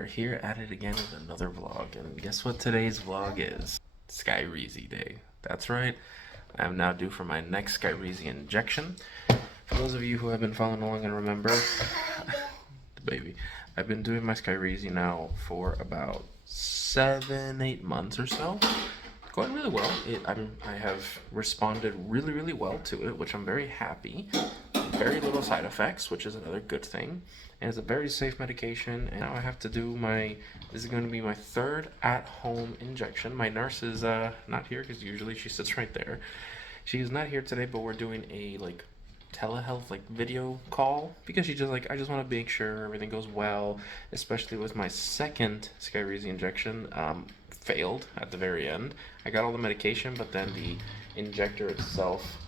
are here at it again with another vlog, and guess what today's vlog is? Skyrizi day. That's right, I am now due for my next Skyrizi injection. For those of you who have been following along and remember, the baby, I've been doing my Skyrizi now for about 7-8 months or so. Going really well. I have responded really well to it, which I'm very happy. Very little side effects, which is another good thing. And it's a very safe medication. And now I have to do this is going to be my third at-home injection. My nurse is not here because usually she sits right there. She is not here today, but we're doing a telehealth video call because she just I just want to make sure everything goes well, especially with my second Skyrizi injection. Failed at the very end. I got all the medication, but then the injector itself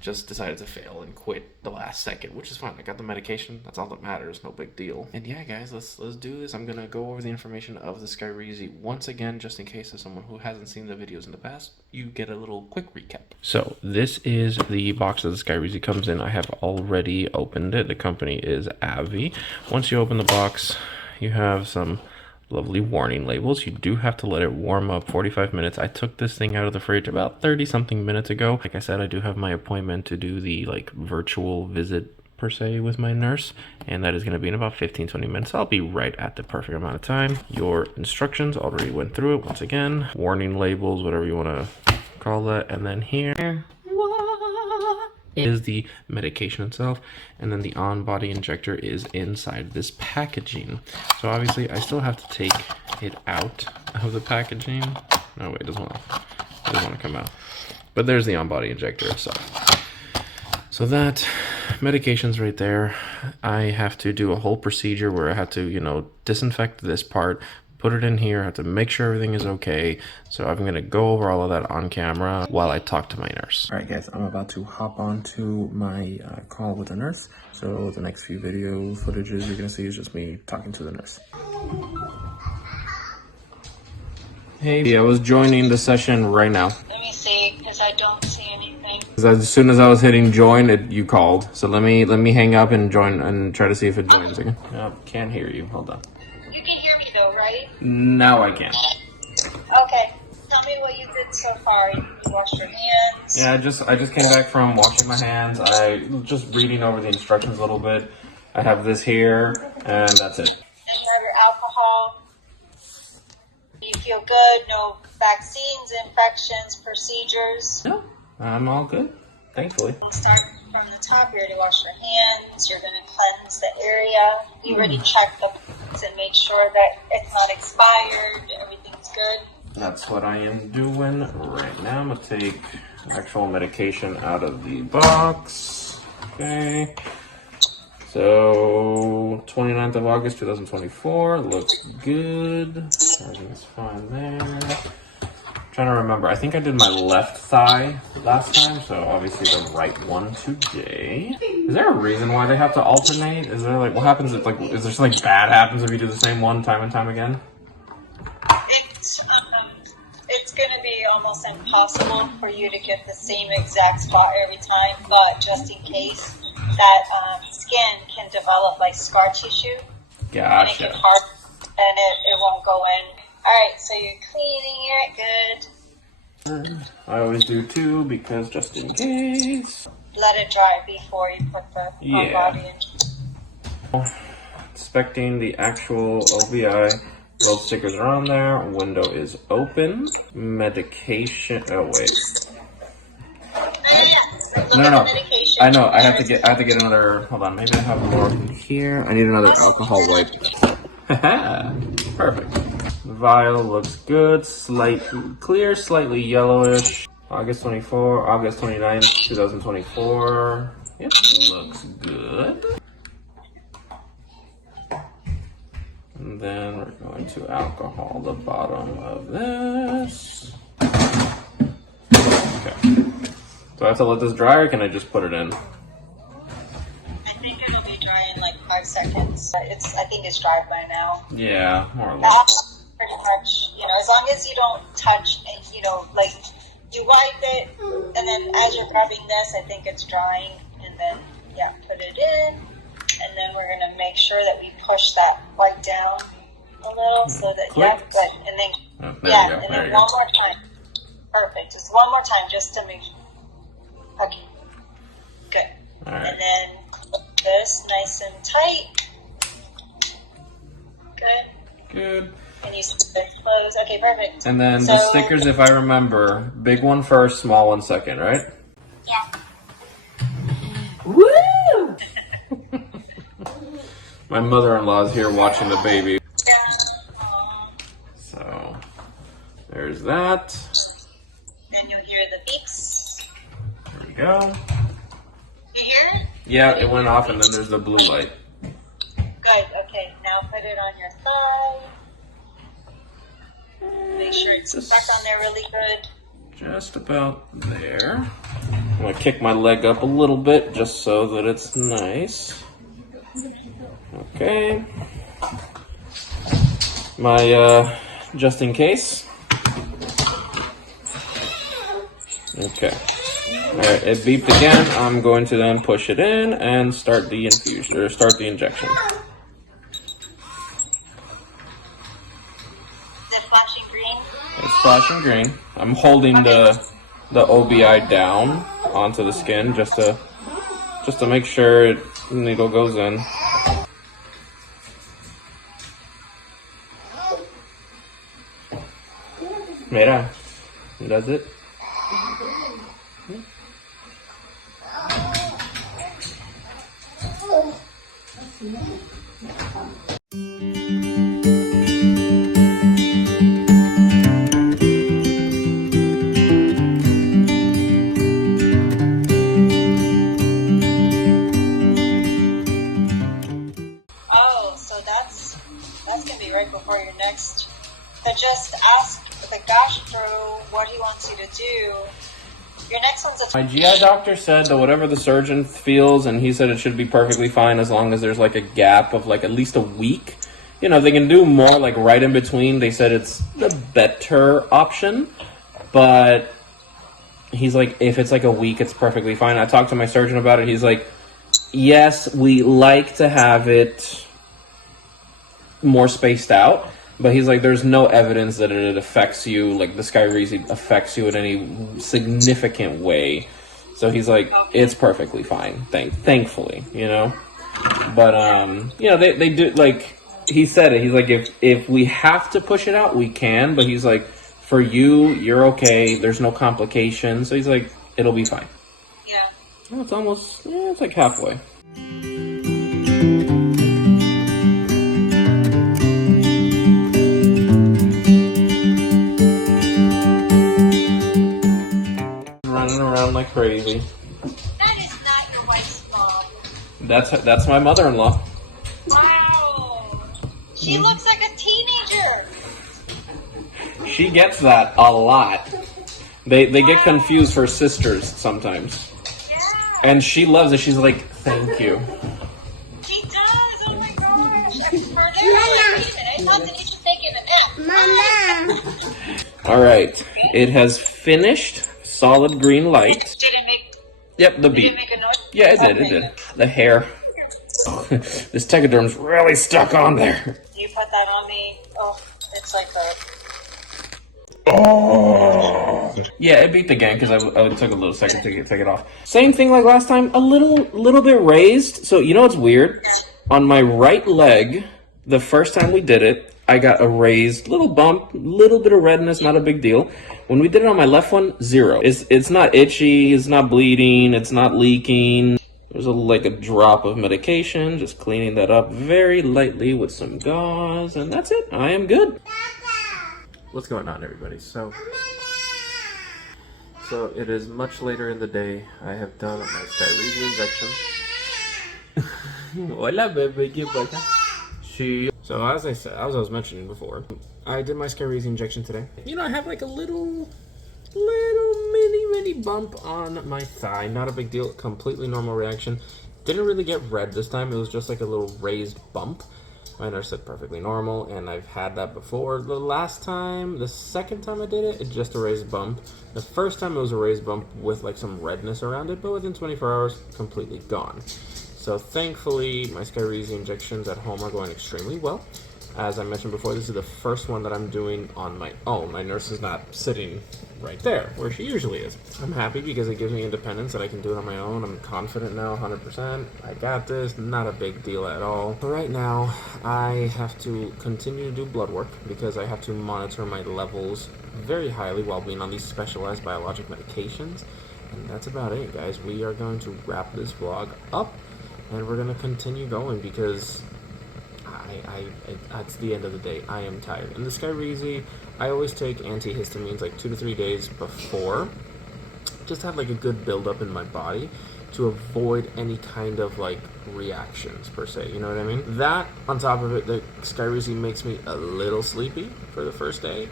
just decided to fail and quit the last second, which is fine. I got the medication, that's all that matters, no big deal. And yeah, guys, let's do this. I'm gonna go over the information of the Skyrizi once again, just in case of someone who hasn't seen the videos in the past, you get a little quick recap. So this is the box that the Skyrizi comes in. I have already opened it. The company is AbbVie. Once you open the box, you have some lovely warning labels. You do have to let it warm up 45 minutes. I took this thing out of the fridge about 30 something minutes ago. Like I said, I do have my appointment to do the virtual visit per se with my nurse, and that is going to be in about 15-20 minutes. I'll be right at the perfect amount of time. Your instructions, already went through it once again. Warning labels, whatever you want to call that. And then here is the medication itself, and then the on-body injector is inside this packaging. So obviously I still have to take it out of the packaging. No, wait, it doesn't want to come out. But there's the on-body injector itself. So that medication's right there. I have to do a whole procedure where I have to, disinfect this part, put it in here, I have to make sure everything is okay. So I'm gonna go over all of that on camera while I talk to my nurse. All right, guys, I'm about to hop on to my call with the nurse. So the next few video footages you're gonna see is just me talking to the nurse. Hey, I was joining the session right now. Let me see, because I don't see anything. As soon as I was hitting join, you called. So let me hang up and join and try to see if it joins again. Oh, can't hear you. Hold on. You can hear me though, right? Now I can. Okay. Tell me what you did so far. You washed your hands? Yeah, I just came back from washing my hands. I just reading over the instructions a little bit. I have this here, and that's it. And you have your alcohol. You feel good? No vaccines, infections, procedures? No, I'm all good, thankfully. We'll start from the top. You're going to wash your hands. You're going to cleanse the area. You already checked the box and make sure that it's not expired. Everything's good. That's what I am doing right now. I'm going to take actual medication out of the box. Okay. So, 29th of August, 2024. Looks good. Everything's fine there. Trying to remember, I think I did my left thigh last time, so obviously the right one today. Is there a reason why they have to alternate? Is there what happens if is there something bad happens if you do the same one time and time again? It's going to be almost impossible for you to get the same exact spot every time, but just in case, that skin can develop scar tissue. Gotcha. Make it hard, and it won't go in. Alright, so you're cleaning it, good. I always do too, because just in case. Let it dry before you put the on-body in. Inspecting the actual OBI. Both stickers are on there. Window is open. Medication. Oh wait. No. I know. I have to get another. Hold on. Maybe I have more here. I need another alcohol wipe. Perfect. The vial looks good. Slightly clear, slightly yellowish. August 29th, 2024. Yep, looks good. And then we're going to alcohol the bottom of this. Okay. Do I have to let this dry, or can I just put it in? I think it'll be dry in 5 seconds. I think it's dry by now. Yeah, more or less. Pretty much, as long as you don't touch, you wipe it, and then as you're rubbing this, I think it's drying, and then, put it in, and then we're going to make sure that we push that wipe down a little so that, Click. yeah, good. And then, Oh, there yeah, you go. and There then you go. one more time. Perfect. Just one more time just to make sure. Okay. Good. All right. And then put this nice and tight. Good. Good. And you see it close. Okay, perfect. And then So, the stickers, if I remember, big one first, small one second, right? yeah. Woo! My mother-in-law's here watching the baby. So, there's that. And you'll hear the beeps. There we go. You hear it? Yeah, it went off and then there's the blue light. Good. Okay, now put it on your thigh. Make sure it's stuck on there really good. Just about there. I'm gonna kick my leg up a little bit just so that it's nice. Okay. My, just in case. Okay. Alright, it beeped again. I'm going to then push it in and start the infusion, or start the injection. Is it flashing green? It's flashing green. I'm holding the OBI down onto the skin just to make sure the needle goes in. Mira, does it? Oh, so that's gonna be right before your next. So just ask the gastro what he wants you to do. Your next one's a My GI doctor said that whatever the surgeon feels, and he said it should be perfectly fine as long as there's like a gap of like at least a week. You know, they can do more like right in between. They said it's the better option, but he's like, if it's like a week, it's perfectly fine. I talked to my surgeon about it. He's like, yes, we like to have it more spaced out, but he's like, there's no evidence that it affects you, like the Skyrizi affects you in any significant way. So he's like, it's perfectly fine, thankfully, you know. But you know, they do, like he said it. He's like, if we have to push it out, we can. But he's like, for you, you're okay. There's no complications. So he's like, it'll be fine. yeah. Oh, it's almost, yeah, it's like halfway. Running around like crazy. That is not your wife's mom. That's my mother-in-law. Wow. She looks like a teenager. She gets that a lot. They get confused for sisters sometimes. Yeah. And she loves it. She's like, thank you. She does. Oh my gosh. For there, like, wait a minute. I thought that you should take a nap. All right. It has finished. Solid green light. Did it make? Yep, the Did beat. it make a noise? Yeah, it did. It did. The hair. This Tegaderm's really stuck on there. You put that on me. Oh, it's like a. Oh. Yeah, it beeped again because I took a little second to take it off. Same thing like last time. A little bit raised. So you know what's weird? On my right leg, the first time we did it, I got a raised little bump, little bit of redness, not a big deal. When we did it on my left one, 0. It's not itchy, it's not bleeding, it's not leaking. There's like a drop of medication, just cleaning that up very lightly with some gauze, and that's it. I am good. What's going on, everybody? So it is much later in the day. I have done my Skyrizi injection. Hola, bebé, ¿qué pasa? So as I was mentioning before, I did my Skyrizi injection today. You know, I have like a little mini bump on my thigh. Not a big deal. Completely normal reaction. Didn't really get red this time. It was just like a little raised bump. My nurse said perfectly normal, and I've had that before. The second time I did it, it's just a raised bump. The first time it was a raised bump with like some redness around it, but within 24 hours, completely gone. So thankfully, my Skyrizi injections at home are going extremely well. As I mentioned before, this is the first one that I'm doing on my own. My nurse is not sitting right there where she usually is. I'm happy because it gives me independence that I can do it on my own. I'm confident now, 100%. I got this, not a big deal at all. But right now, I have to continue to do blood work because I have to monitor my levels very highly while being on these specialized biologic medications. And that's about it, guys. We are going to wrap this vlog up and we're going to continue going because that's the end of the day. I am tired. And the Skyrizi, I always take antihistamines like 2 to 3 days before. Just have like a good buildup in my body to avoid any kind of like reactions per se. You know what I mean? That on top of it, the Skyrizi makes me a little sleepy for the first day.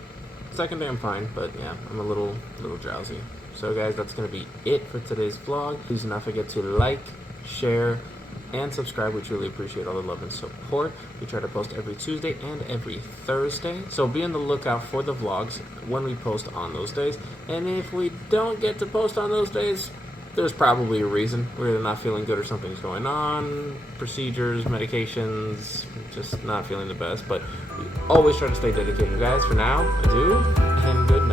Second day I'm fine, but yeah, I'm a little drowsy. So guys, that's gonna be it for today's vlog. Please do not forget to like, share, and subscribe. We truly appreciate all the love and support. We try to post every Tuesday and every Thursday, so be on the lookout for the vlogs when we post on those days. And if we don't get to post on those days, there's probably a reason. We're either not feeling good or something's going on, procedures, medications, just not feeling the best. But we always try to stay dedicated. Guys, for now, adieu and good night.